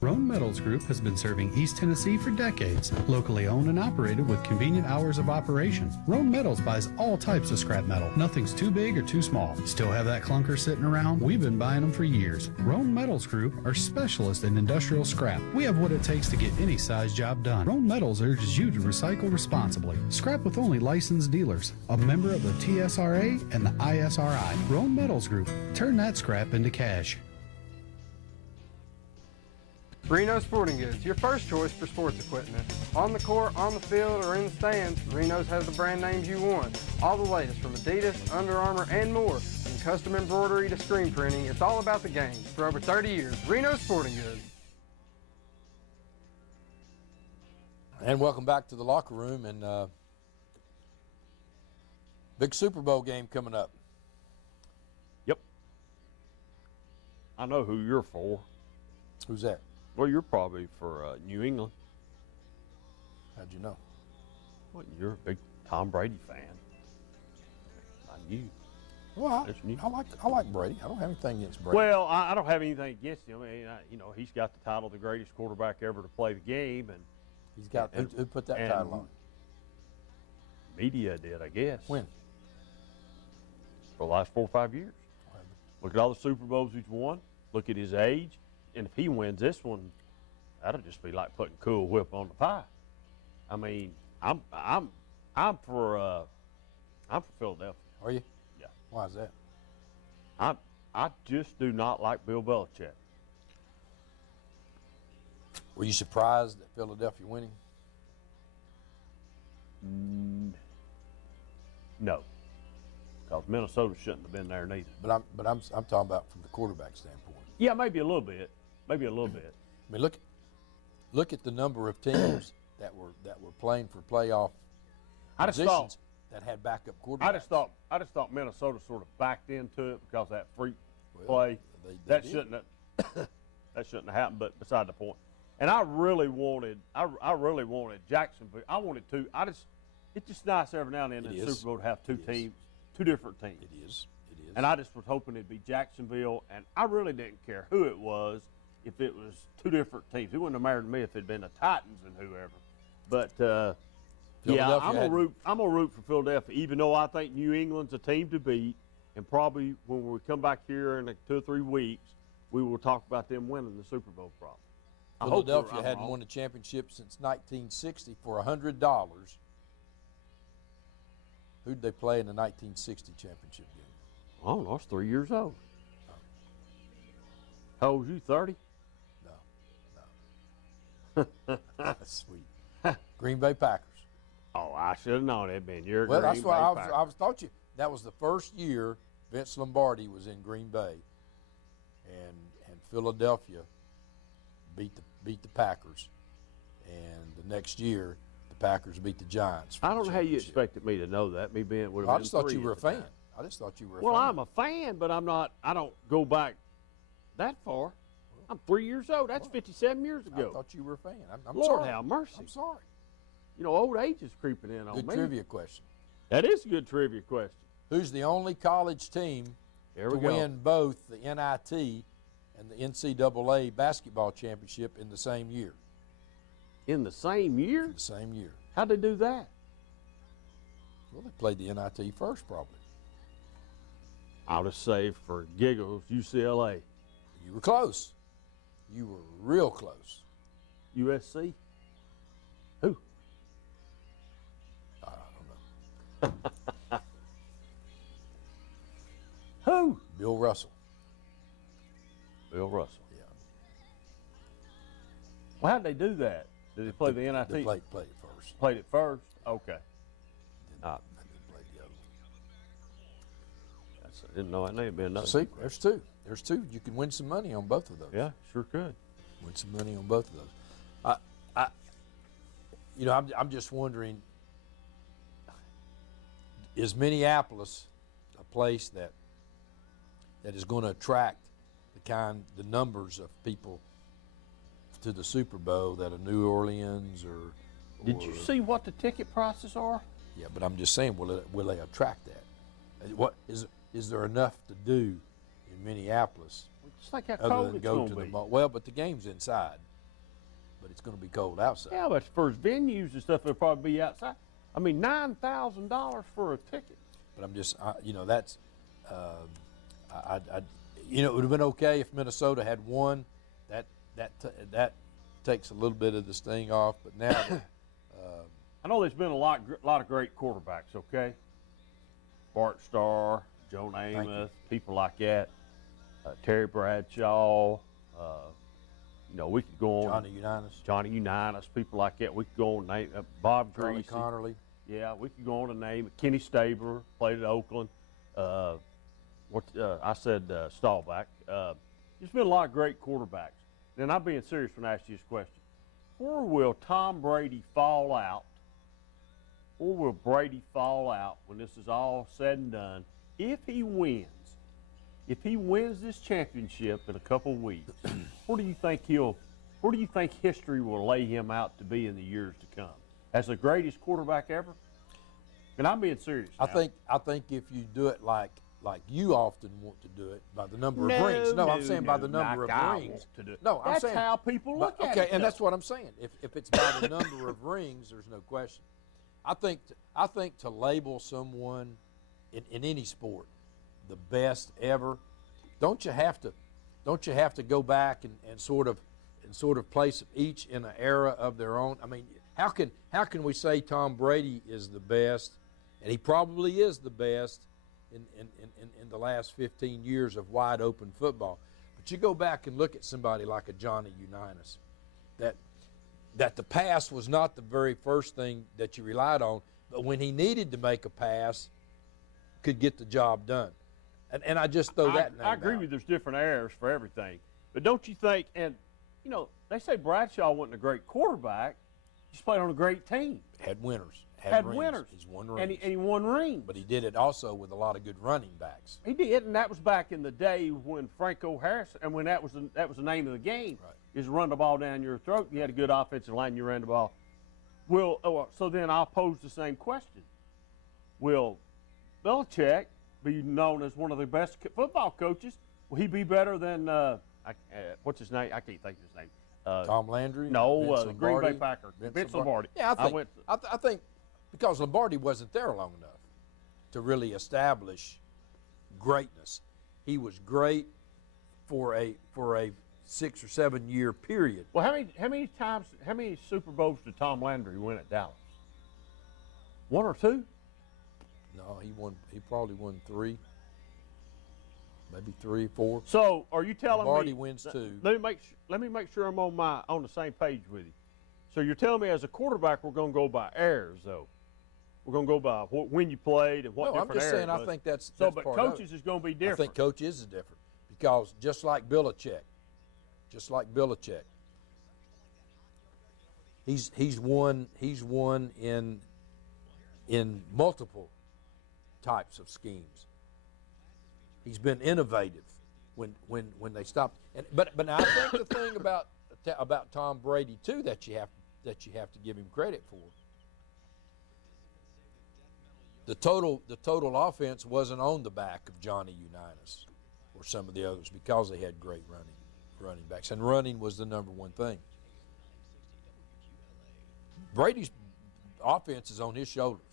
Roan Metals Group has been serving East Tennessee for decades. Locally owned and operated with convenient hours of operation. Roan Metals buys all types of scrap metal. Nothing's too big or too small. Still have that clunker sitting around? We've been buying them for years. Roan Metals Group are specialists in industrial scrap. We have what it takes to get any size job done. Roan Metals urges you to recycle responsibly. Scrap with only licensed dealers. A member of the TSRA and the ISRI. Roan Metals Group. Turn that scrap into cash. Reno Sporting Goods, your first choice for sports equipment. On the court, on the field, or in the stands, Reno's has the brand names you want. All the latest from Adidas, Under Armour, and more. From custom embroidery to screen printing, it's all about the game. For over 30 years, Reno Sporting Goods. And welcome back to the locker room. And big Super Bowl game coming up. Yep. I know who you're for. Who's that? Well, you're probably for New England. How'd you know? Well, you're a big Tom Brady fan. I knew. Well, I like Brady. I don't have anything against Brady. Well, I don't have anything against him. I mean, he's got the title of the greatest quarterback ever to play the game, and he's got who put that title on? Media did, I guess. When? For the last 4 or 5 years. Look at all the Super Bowls he's won. Look at his age. And if he wins this one, that'll just be like putting Cool Whip on the pie. I mean, I'm for Philadelphia. Are you? Yeah. Why is that? I just do not like Bill Belichick. Were you surprised at Philadelphia winning? No, because Minnesota shouldn't have been there neither. But I'm talking about from the quarterback standpoint. Yeah, maybe a little bit. Maybe a little bit. I mean, look at the number of teams that were playing for playoff positions that had backup quarterbacks. I just thought Minnesota sort of backed into it because of that freak play. That shouldn't have happened. But beside the point. And I really wanted Jacksonville. I wanted to. It's just nice every now and then in the Super Bowl to have two different teams. It is. And I just was hoping it'd be Jacksonville, and I really didn't care who it was if it was two different teams. It wouldn't have mattered to me if it'd been the Titans and whoever. But yeah, I'm gonna root for Philadelphia, even though I think New England's a team to beat, and probably when we come back here in 2 or 3 weeks, we will talk about them winning the Super Bowl. Probably. Philadelphia hadn't won a championship since 1960 for $100. Who'd they play in the 1960 championship game? I don't know. I was 3 years old. How old was you, 30? No. That's sweet. Green Bay Packers. Oh, I should have known it, man. You're well, Green that's why Bay I was thought you. That was the first year Vince Lombardi was in Green Bay, and Philadelphia beat the Packers, and the next year the Packers beat the Giants. I don't know how you expected me to know that. Me being would have I been just thought 3 you were a at the fan. time. I just thought you were a Well, fan. I'm a fan, but I'm not. I don't go back that far. I'm 3 years old. That's 57 years ago. I thought you were a fan. I'm Lord sorry. have mercy. I'm sorry. You know, old age is creeping in on me. Good trivia question. That is a good trivia question. Who's the only college team to win both the NIT and the NCAA basketball championship in the same year? In the same year? In the same year. How'd they do that? Well, they played the NIT first, probably. I'll just say for giggles, UCLA. You were close. You were real close. USC? Who? I don't know. Who? Bill Russell. Bill Russell. Yeah. Well, how'd they do that? Did they play the NIT? They played it first. Played it first? Okay. They didn't play the other. I didn't know that may have been another. See, there's two. There's two. You can win some money on both of those. Yeah, sure could. Win some money on both of those. I'm just wondering, is Minneapolis a place that is going to attract the numbers of people to the Super Bowl that a New Orleans or Did you see what the ticket prices are? Yeah, but I'm just saying, will they attract that? What is there enough to do in Minneapolis? Just like how other cold than it's go going to to the be. mall? Well, but the game's inside, but it's going to be cold outside. Yeah, but for venues and stuff, it'll probably be outside. I mean, $9,000 for a ticket. But I'm just, that's, it would have been okay if Minnesota had won. That takes a little bit of the sting off. But now, I know there's been a lot of great quarterbacks. Okay, Bart Starr, Joe Namath, people like that, Terry Bradshaw. We could go on. Johnny Unitas, people like that. We could go on name Bob Greasy. Connerly. Yeah, we could go on and name Kenny Stabler, played at Oakland. Staubach. There's been a lot of great quarterbacks. And I'm being serious when I ask you this question. Where will Tom Brady fall out? Or will Brady fall out when this is all said and done if he wins? If he wins this championship in a couple of weeks, where do you think history will lay him out to be in the years to come? As the greatest quarterback ever? And I'm being serious now. I think if you do it like you often want to do it, by the number of rings. No, I'm saying by the number of rings. No, I'm saying that's how people look at it. Okay, and that's what I'm saying. If it's by the number of rings, there's no question. I think to label someone in any sport the best ever, don't you have to go back and sort of place each in an era of their own? I mean, how can we say Tom Brady is the best, and he probably is the best in the last 15 years of wide open football? But you go back and look at somebody like a Johnny Unitas, that the pass was not the very first thing that you relied on, but when he needed to make a pass, could get the job done. And I just throw that name I agree out. with you, there's different eras for everything. But don't you think, and, they say Bradshaw wasn't a great quarterback. He just played on a great team. Had winners. Had rings. winners. He's won rings. And he won rings. But he did it also with a lot of good running backs. He did, and that was back in the day when Franco Harris, and when that was the name of the game, is run the ball down your throat. You had a good offensive line, you ran the ball. So then I'll pose the same question. Will Belichick be known as one of the best football coaches? Will he be better than, what's his name? I can't think of his name. Tom Landry? No, the Green Bay Packer. Vince Lombardi. Yeah, I think because Lombardi wasn't there long enough to really establish greatness. He was great for a 6 or 7 year period. Well, how many Super Bowls did Tom Landry win at Dallas? 1 or 2? No, he probably won 3. Maybe 3 or 4. So, are you telling Lombardi me? wins 2. Let me make sure I'm on the same page with you. So you're telling me as a quarterback we're going to go by errors, though. We're going to go by when you played and what different I'm just eras. saying I think that's so. But Coaches is going to be different. I think coaches is different because just like Belichick, he's won in multiple types of schemes. He's been innovative when they stopped. But I think the thing about Tom Brady too that you have to give him credit for. The total offense wasn't on the back of Johnny Unitas or some of the others because they had great running backs, and running was the number one thing. Brady's offense is on his shoulders.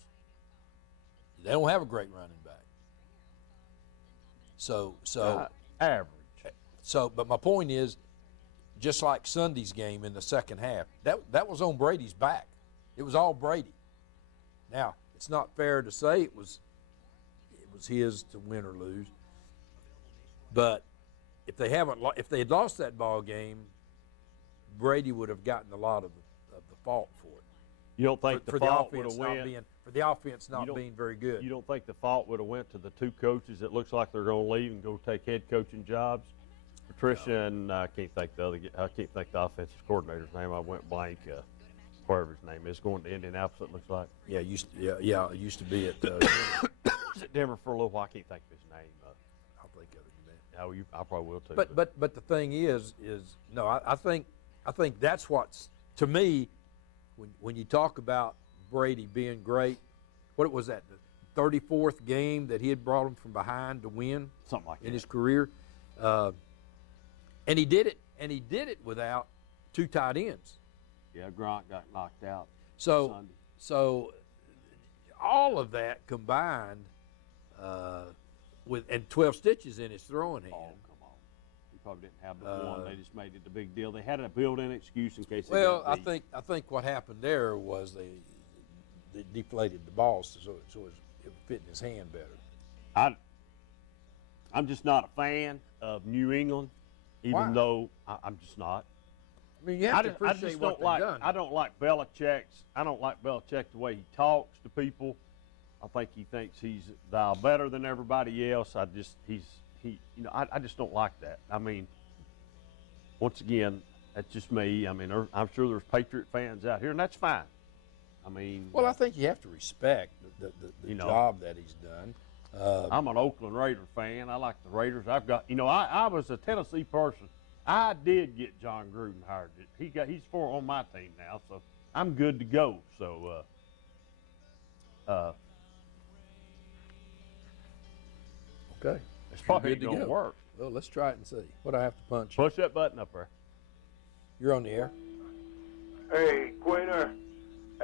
They don't have a great running back. So average. So, but my point is, just like Sunday's game in the second half, that was on Brady's back. It was all Brady. Now, it's not fair to say it was his to win or lose. But if they had lost that ball game, Brady would have gotten a lot of the fault for it. You don't think for the fault would have went for the offense not being very good? You don't think the fault would have went to the two coaches that looks like they're going to leave and go take head coaching jobs for Patricia and I can't think the offensive coordinator's name. I went blank. Whatever his name is, going to Indianapolis. It looks like. Yeah, it used to be at. Was it Denver for a little while? I can't think of his name. I'll think of it in a minute. I probably will too. But the thing is no, I think that's what's, to me, when you talk about Brady being great, what was that, the 34th game that he had brought him from behind to win, something like that, in his career, and he did it without two tight ends. Yeah, Gronk got knocked out. So all of that combined with 12 stitches in his throwing hand. Oh, come on. He probably didn't have but one. They just made it a big deal. They had a built-in excuse in case they got beat. I think what happened there was they deflated the ball so it would fit in his hand better. I'm just not a fan of New England, even though I'm just not. I mean, you have to appreciate what they've done. I don't like Belichick the way he talks to people. I think he thinks he's better than everybody else. I just don't like that. I mean, once again, that's just me. I mean, I'm sure there's Patriot fans out here, and that's fine. I mean, I think you have to respect the job that he's done. I'm an Oakland Raider fan. I like the Raiders. I was a Tennessee person. I did get John Gruden hired. He's on my team now, so I'm good to go. So, okay, it's probably going to work. Well, let's try it and see. What do I have to punch? Push that button up there. You're on the air. Hey, Quinter.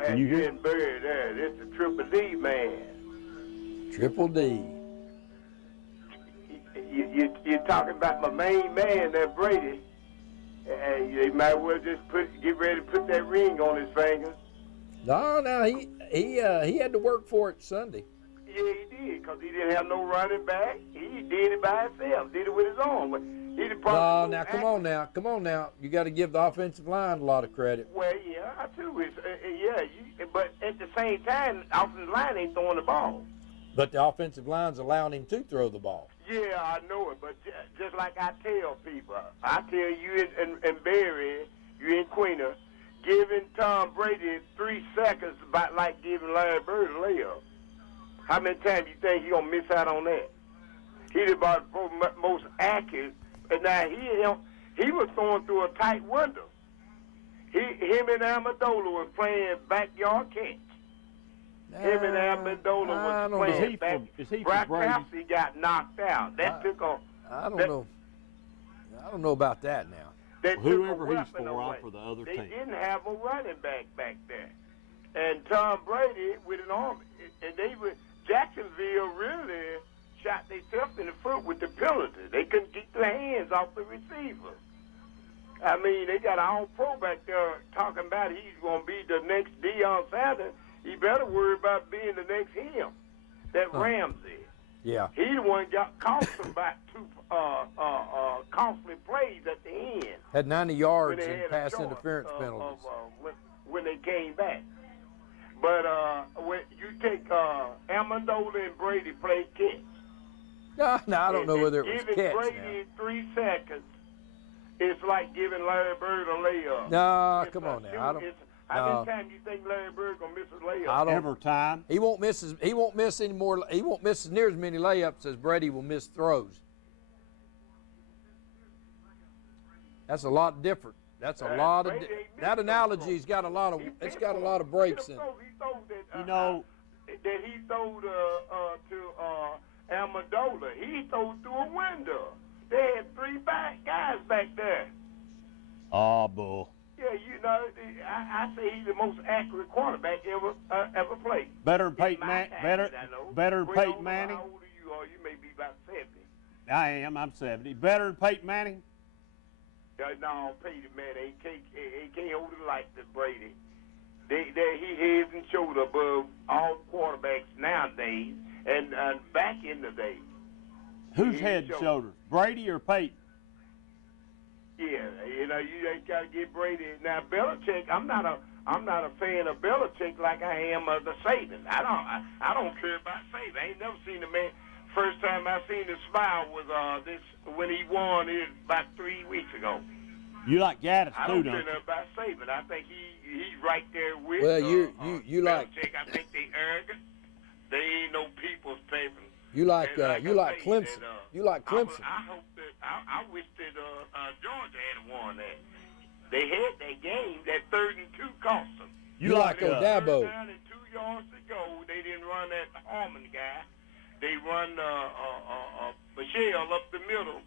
Can you hear? Barry there. This is the Triple D man. Triple D. You're talking about my main man there, Brady. And you might well just get ready to put that ring on his finger. No, he had to work for it Sunday. Yeah, he did, because he didn't have no running back. He did it by himself, did it with his own. No, now, come on now. You got to give the offensive line a lot of credit. Well, yeah, I too. But at the same time, the offensive line ain't throwing the ball. But the offensive line's allowing him to throw the ball. Yeah, I know it, but just like I tell people, I tell you and Barry, you and Queener, giving Tom Brady 3 seconds about like giving Larry Bird a layup. How many times you think he gonna miss out on that? He the most accurate, and now he was throwing through a tight window. Him and Amendola was playing backyard catch. Him and Amendola was playing back. Brock Crafty got knocked out. That took a. I don't know. I don't know about that now. Whoever he's for the other team. They didn't have a running back there, and Tom Brady with an arm, and Jacksonville really shot themselves in the foot with the penalty. They couldn't keep their hands off the receiver. I mean, they got our own pro back there talking about he's going to be the next Deion Sanders. He better worry about being the next him, that Ramsey. Yeah. He the one got cost them back 2 costly plays at the end. Had 90 yards in pass interference penalties. When they came back. But when you take Amendola and Brady play catch. No, I don't know whether it was catch. Giving Brady 3 seconds, it's like giving Larry Bird a layup. No, come on now. I don't. How many times do you think Larry Bird gonna miss a layup? Every time. He won't miss any more. He won't miss near as many layups as Brady will miss throws. That's a lot different. That's a lot of. That analogy's got a lot of. It's got a lot of breaks in it. That he threw to Amendola. He threw through a window. They had 3 guys back there. Oh, bull. Yeah, I say he's the most accurate quarterback ever played. Better than Peyton Manning. Better than Peyton Manning. How old are you? You may be about 70. I am. I'm 70. Better than Peyton Manning. No, Peyton Manning he can't hold it like the Brady. He heads and shoulder above all quarterbacks nowadays and back in the day. Who's head and shoulders, Brady or Peyton? Yeah, you ain't got to get Brady. Now Belichick, I'm not a fan of Belichick like I am of the Saban. I don't care about Saban. I ain't never seen a man first time I seen him smile was when he won it about 3 weeks ago. You like Gaddis I too, don't don't care you? nothing about Saban. I think he's right there with. Well, you like Belichick. I think they arrogant. They ain't no people's favorite. you like And you I like say Clemson. that, You like Clemson. I hope that I wish that Georgia had won that. They had that game. That 3rd and 2 cost them. You like Odabo. 3rd down and 2 yards to go. They didn't run that Harmon guy. They run Michelle up the middle.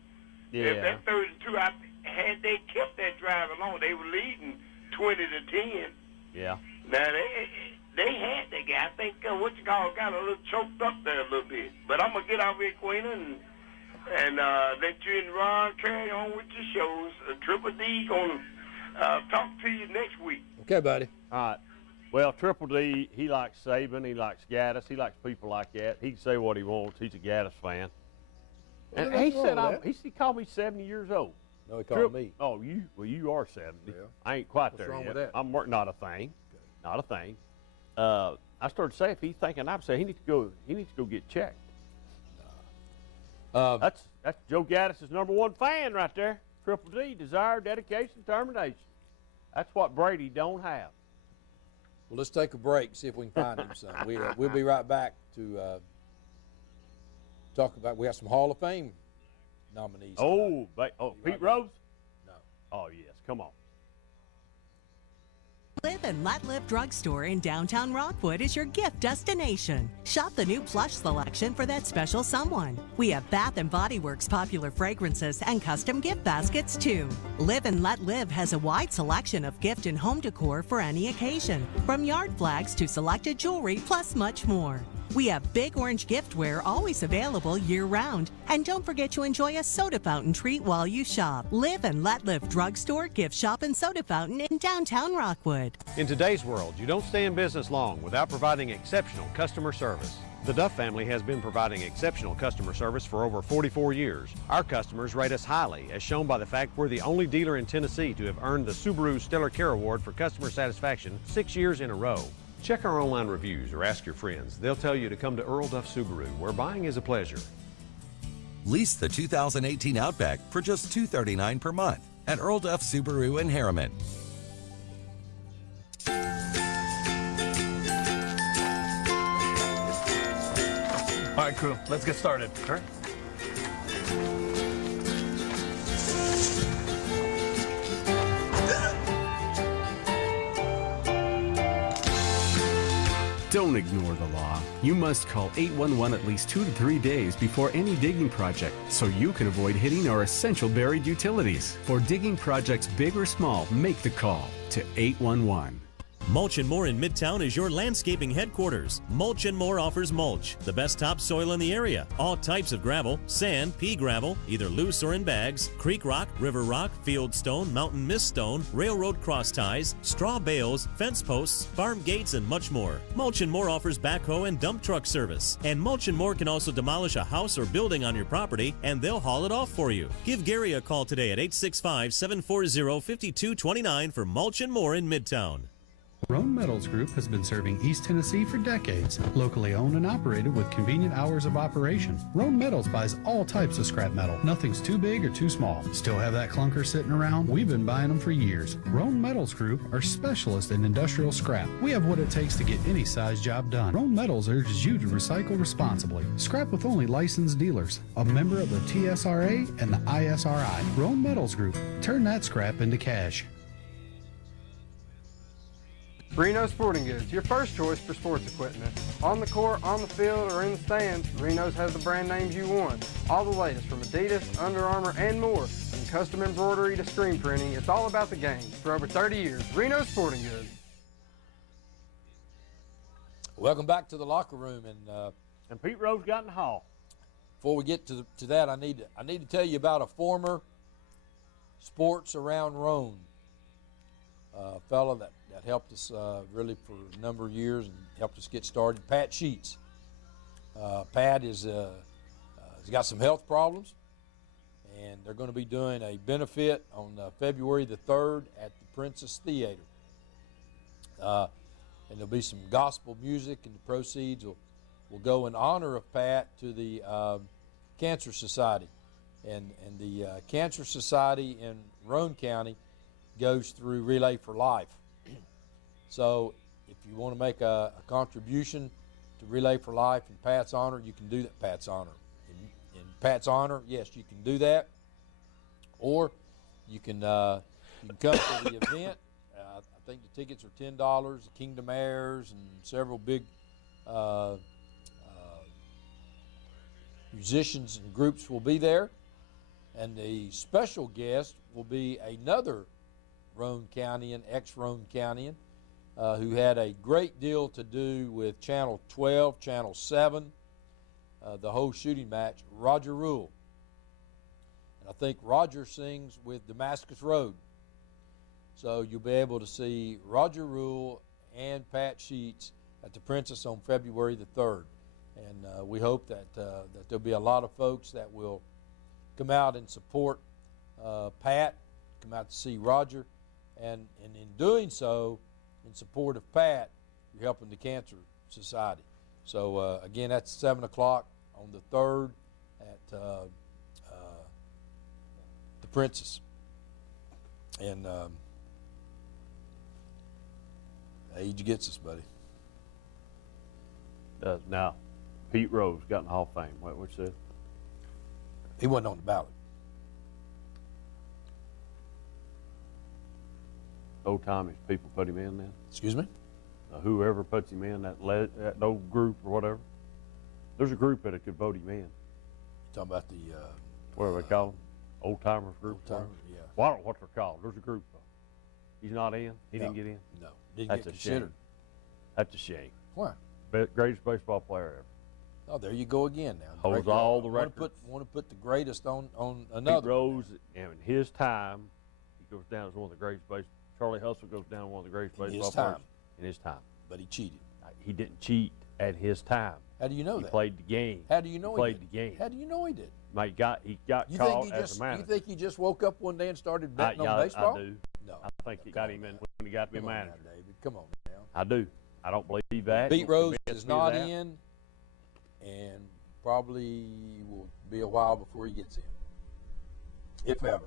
Yeah. If that 3rd and 2, had they kept that drive along, they were leading 20-10. Yeah. Now they had that guy. I think got a little choked up there a little bit. But I'm gonna get out here, Queena, and let you and Ron carry on with your shows. Triple D gonna talk to you next week. Okay, buddy. All right. Well, Triple D, he likes Saban, he likes Gaddis, he likes people like that. He can say what he wants. He's a Gaddis fan. Well, And nothing he wrong said, with that. he called me 70 years old. No, he called me. Oh, you are 70. Yeah. I ain't quite What's there wrong yet. with that? I'm working. Not a thing. Not a thing. I started to say if he's thinking, I'd say he needs to go get checked. That's Joe Gaddis' #1 fan right there. Triple D, desire, dedication, determination. That's what Brady don't have. Well, let's take a break, see if we can find him some. We'll be right back to talk about. We got some Hall of Fame nominees. Pete Rose? No. Oh, yes. Come on. Live and Let Live Drugstore in downtown Rockwood is your gift destination. Shop the new plush selection for that special someone. We have Bath and Body Works popular fragrances and custom gift baskets too. Live and Let Live has a wide selection of gift and home decor for any occasion, from yard flags to selected jewelry, plus much more. We have Big Orange giftware always available year-round. And don't forget to enjoy a soda fountain treat while you shop. Live and Let Live Drugstore, Gift Shop, and Soda Fountain in downtown Rockwood. In today's world, you don't stay in business long without providing exceptional customer service. The Duff family has been providing exceptional customer service for over 44 years. Our customers rate us highly, as shown by the fact we're the only dealer in Tennessee to have earned the Subaru Stellar Care Award for customer satisfaction 6 years in a row. Check our online reviews or ask your friends. They'll tell you to come to Earl Duff Subaru, where buying is a pleasure. Lease the 2018 Outback for just $239 per month at Earl Duff Subaru in Harriman. All right, crew, let's get started. Hurry. Don't ignore the law. You must call 811 at least 2 to 3 days before any digging project so you can avoid hitting our essential buried utilities. For digging projects big or small, make the call to 811. Mulch & More in Midtown is your landscaping headquarters. Mulch & More offers mulch, the best topsoil in the area. All types of gravel, sand, pea gravel, either loose or in bags, creek rock, river rock, field stone, mountain mist stone, railroad cross ties, straw bales, fence posts, farm gates, and much more. Mulch & More offers backhoe and dump truck service. And Mulch & More can also demolish a house or building on your property, and they'll haul it off for you. Give Gary a call today at 865-740-5229 for Mulch & More in Midtown. Roan Metals Group has been serving East Tennessee for decades. Locally owned and operated with convenient hours of operation. Roan Metals buys all types of scrap metal. Nothing's too big or too small. Still have that clunker sitting around? We've been buying them for years. Roan Metals Group are specialists in industrial scrap. We have what it takes to get any size job done. Roan Metals urges you to recycle responsibly. Scrap with only licensed dealers. A member of the TSRA and the ISRI. Roan Metals Group. Turn that scrap into cash. Reno Sporting Goods, your first choice for sports equipment. On the court, on the field, or in the stands, Reno's has the brand names you want. All the latest from Adidas, Under Armour, and more. From custom embroidery to screen printing, it's all about the game. For over 30 years, Reno Sporting Goods. Welcome back to the locker room, and Pete Rose got in the hall. Before we get to that, I need to tell you about a former sports around Roan, a fella that helped us really for a number of years and helped us get started. Pat Sheets. Pat is he's got some health problems, and they're going to be doing a benefit on February the 3rd at the Princess Theater. And there'll be some gospel music, and the proceeds will will go in honor of Pat to the Cancer Society. And the Cancer Society in Roane County goes through Relay for Life. So if you want to make a contribution to Relay for Life in Pat's honor, you can do that. Pat's honor. In Pat's honor, yes, you can do that. Or you can come to the event. I think the tickets are $10. The Kingdom Heirs and several big musicians and groups will be there. And the special guest will be another Roane Countyan, ex-Roane Countyan, who had a great deal to do with Channel 12, Channel 7, the whole shooting match, Roger Rule. And I think Roger sings with Damascus Road. So you'll be able to see Roger Rule and Pat Sheets at the Princess on February the 3rd. And we hope that there'll be a lot of folks that will come out and support Pat, come out to see Roger, and in doing so, in support of Pat, you're helping the Cancer Society. So again, that's 7 o'clock on the 3rd at the Princess. And age gets us, buddy. Now, Pete Rose got in the Hall of Fame. What you said? He wasn't on the ballot. Old Tommy's people put him in then? Excuse me? Whoever puts him in, that old group or whatever. There's a group that could vote him in. Talking about the... what do they call them? Old Timers group? Old Timer, yeah. Well, I don't know what they're called. There's a group. He's not in? He didn't get in? No. Didn't That's get a considered. shame. That's a shame. Why? Greatest baseball player ever. Oh, there you go again now. Holds all the records. Want to put the greatest on another. Pete Rose, in his time, he goes down as one of the greatest baseball. Charlie Hustle goes down as one of the greatest baseball players in his time. But he cheated. He didn't cheat at his time. How do you know that? He played the game. How do you know he played the game? How do you know he did? He got caught as a manager. You think he just woke up one day and started betting on baseball? I do. No. I think he got him in when he got to be manager. Now, David. Come on now. I do. I don't believe that. Pete Rose is not in, and probably will be a while before he gets in, if ever.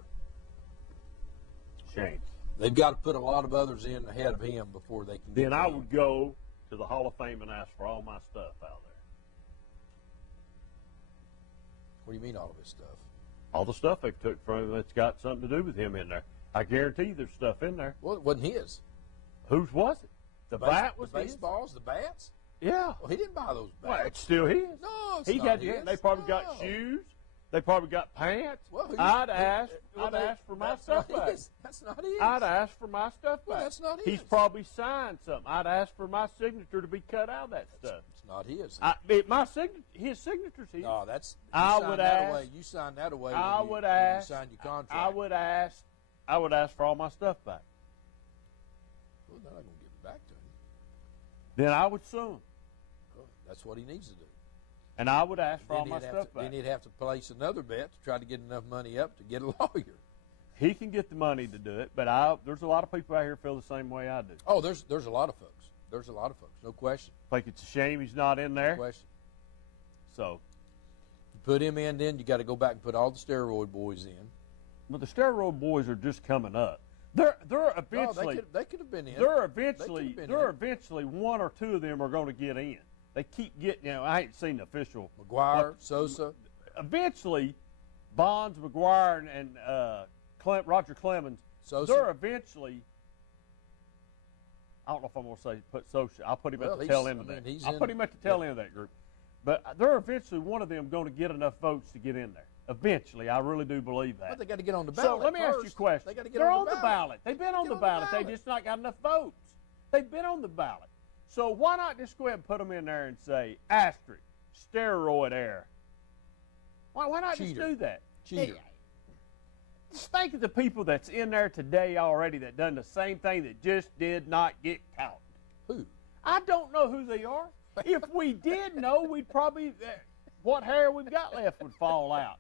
Shame. They've got to put a lot of others in ahead of him before they can. Then I would go to the Hall of Fame and ask for all my stuff out there. What do you mean all of his stuff? All the stuff they took from him that's got something to do with him in there. I guarantee you there's stuff in there. Well, it wasn't his. Whose was it? The bat was the his? baseballs, the bats? Yeah. Well, he didn't buy those bats. Well, it's still his. No, it's he not got his. They probably got shoes. They probably got pants. Well, I'd ask for my stuff back. That's not his. I'd ask for my stuff back. Well, that's not his. He's probably signed something. I'd ask for my signature to be cut out of that stuff. It's not his. His signature's his. No, that's. I would ask. You signed that away. I when would you ask. signed your contract. I would ask for all my stuff back. Well, they're not going to give it back to him. Then I would sue him. Well, that's what he needs to do. And I would ask for all my stuff back. Then he'd have to place another bet to try to get enough money up to get a lawyer. He can get the money to do it, but there's a lot of people out here feel the same way I do. Oh, there's a lot of folks. There's a lot of folks, no question. I think it's a shame he's not in there. No question. So, you put him in, then you got to go back and put all the steroid boys in. But the steroid boys are just coming up. They're eventually. No, they could have been in. They're eventually one or two of them are going to get in. They keep getting. I ain't seen the official. McGuire, Sosa. Eventually, Bonds, McGuire, and Roger Clemens. Sosa. They're eventually. I don't know if I'm going to say put Sosa. I'll put him at the tail end of that. I'll put him at the tail end of that group. But they're eventually one of them going to get enough votes to get in there. Eventually, I really do believe that. But they got to get on the ballot. So let me ask you a question. They got to get They're on the ballot. They've been on the ballot. They just not got enough votes. They've been on the ballot. So why not just go ahead and put them in there and say asterisk, steroid era? Why not just do that? Cheater. Just think of the people that's in there today already that done the same thing that just did not get caught. Who? I don't know who they are. If we did know, we'd probably what hair we've got left would fall out.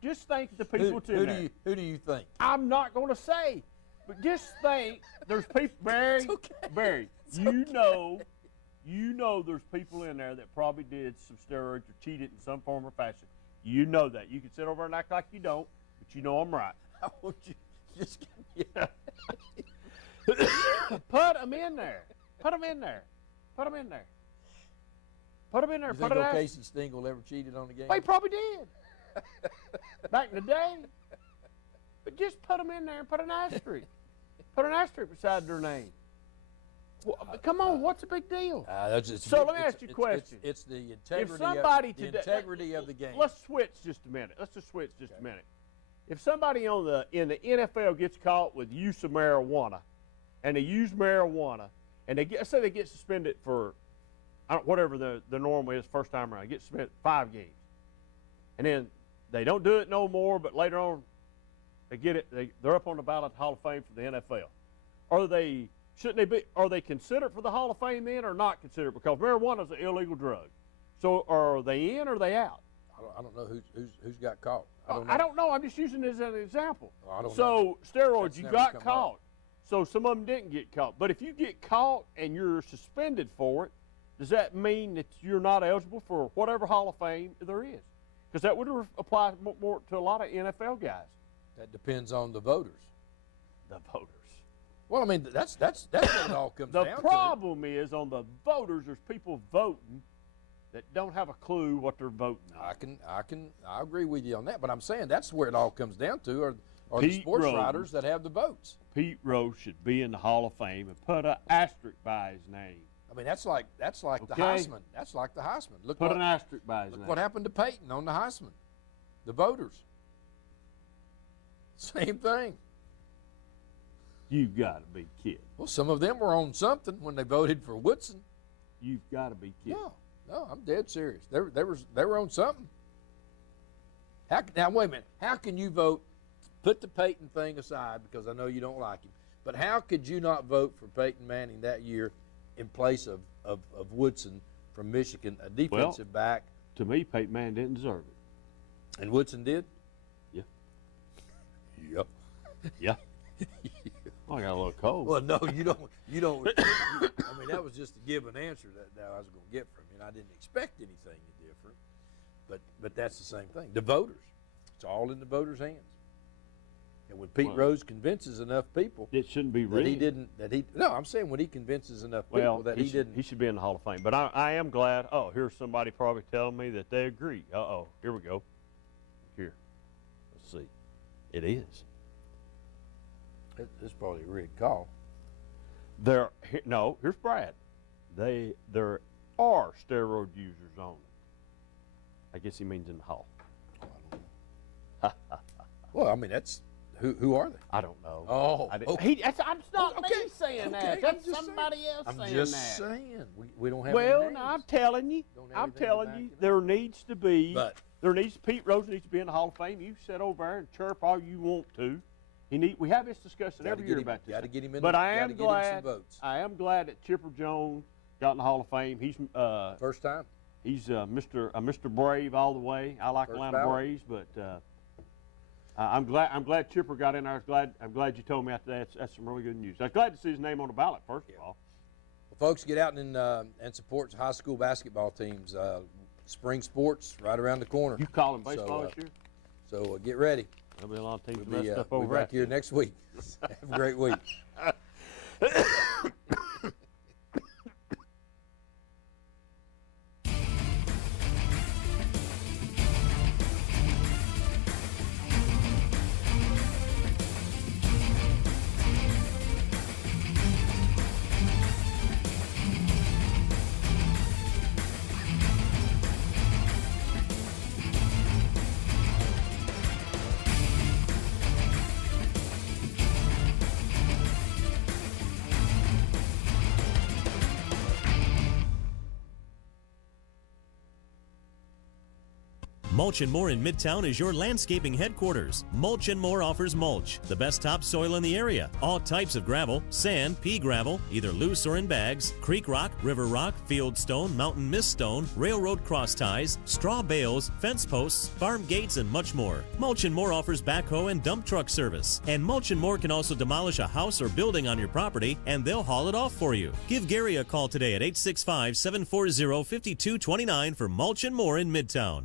Just think of the people today. Who do you think? I'm not going to say, but just think. There's people, Barry. It's okay. Barry, You know there's people in there that probably did some steroids or cheated in some form or fashion. You know that. You can sit over and act like you don't, but you know I'm right. I want you just give me Put them in there. Put them in there. Put them in there. Put them in there. You Put think an old asterisk. Casey Stengel ever cheated on the game? Well, he probably did. Back in the day. But just put them in there and put an asterisk. Put an asterisk beside their name. Well, come on, what's the big deal? So let me ask you a question. It's the integrity, If somebody the integrity of the game. Let's switch just a minute. Let's just switch just a minute. If somebody in the NFL gets caught with use of marijuana, and they use marijuana, and let's say they get suspended for whatever the norm is first time around, get suspended 5 games, and then they don't do it no more, but later on they get it. They're up on the ballot Hall of Fame for the NFL. Are they considered for the Hall of Fame then, or not considered? Because marijuana is an illegal drug. So are they in or are they out? I don't know who's got caught. I don't know. I'm just using it as an example. I don't so know. steroids, That's you never got come caught. up. So some of them didn't get caught. But if you get caught and you're suspended for it, does that mean that you're not eligible for whatever Hall of Fame there is? Because that would apply more to a lot of NFL guys. That depends on the voters. The voters. Well, I mean, that's what it all comes down to. The problem is on the voters, there's people voting that don't have a clue what they're voting on. I agree with you on that, but I'm saying that's where it all comes down to are the Pete sports Rose. writers that have the votes. Pete Rose should be in the Hall of Fame and put an asterisk by his name. I mean, that's like the Okay. Heisman. That's like the Heisman. Look Put an asterisk by his look name. what happened to Peyton on the Heisman. The voters. Same thing. You've got to be kidding. Well, some of them were on something when they voted for Woodson. You've got to be kidding. No, I'm dead serious. They were on something. Now wait a minute. How can you vote? Put the Peyton thing aside because I know you don't like him. But how could you not vote for Peyton Manning that year in place of Woodson from Michigan, a defensive back? To me, Peyton Manning didn't deserve it. And Woodson did? Yeah. Yep. Yeah. Well, I got a little cold. Well, no, you don't. I mean, that was just to give an answer that I was going to get from you, and I didn't expect anything different. But that's the same thing. The voters. It's all in the voters' hands. And when Pete Rose convinces enough people, it shouldn't be that rigged. he didn't. No, I'm saying when he convinces enough people that he didn't. He should be in the Hall of Fame. But I am glad. Oh, here's somebody probably telling me that they agree. Here we go. Here, let's see. It is. It's probably a rigged call. Here's Brad. There are steroid users on it. I guess he means in the Hall. Well, I mean, that's who are they? I don't know. Oh, okay. That's not me saying that. Okay, That's somebody else saying that. I'm just saying. We don't have Well, any names. no, I'm telling you. There needs to be. Pete Rose needs to be in the Hall of Fame. You sit over there and chirp all you want to. We have this discussion every year about this. Got to get him in. But I am some glad. votes. I am glad that Chipper Jones got in the Hall of Fame. He's first time. He's Mr. Brave all the way. I like Atlanta Braves, but I'm glad Chipper got in there. I'm glad you told me after that. That's some really good news. I was glad to see his name on the ballot. First of all. Well, folks, get out and support high school basketball teams. Spring sports right around the corner. You call them baseball this year? So get ready. There'll be a lot of teams We'll messed up be over back here next week. Have a great week. Mulch & More in Midtown is your landscaping headquarters. Mulch & More offers mulch, the best topsoil in the area, all types of gravel, sand, pea gravel, either loose or in bags, creek rock, river rock, field stone, mountain mist stone, railroad cross ties, straw bales, fence posts, farm gates, and much more. Mulch & More offers backhoe and dump truck service. And Mulch & More can also demolish a house or building on your property, and they'll haul it off for you. Give Gary a call today at 865-740-5229 for Mulch & More in Midtown.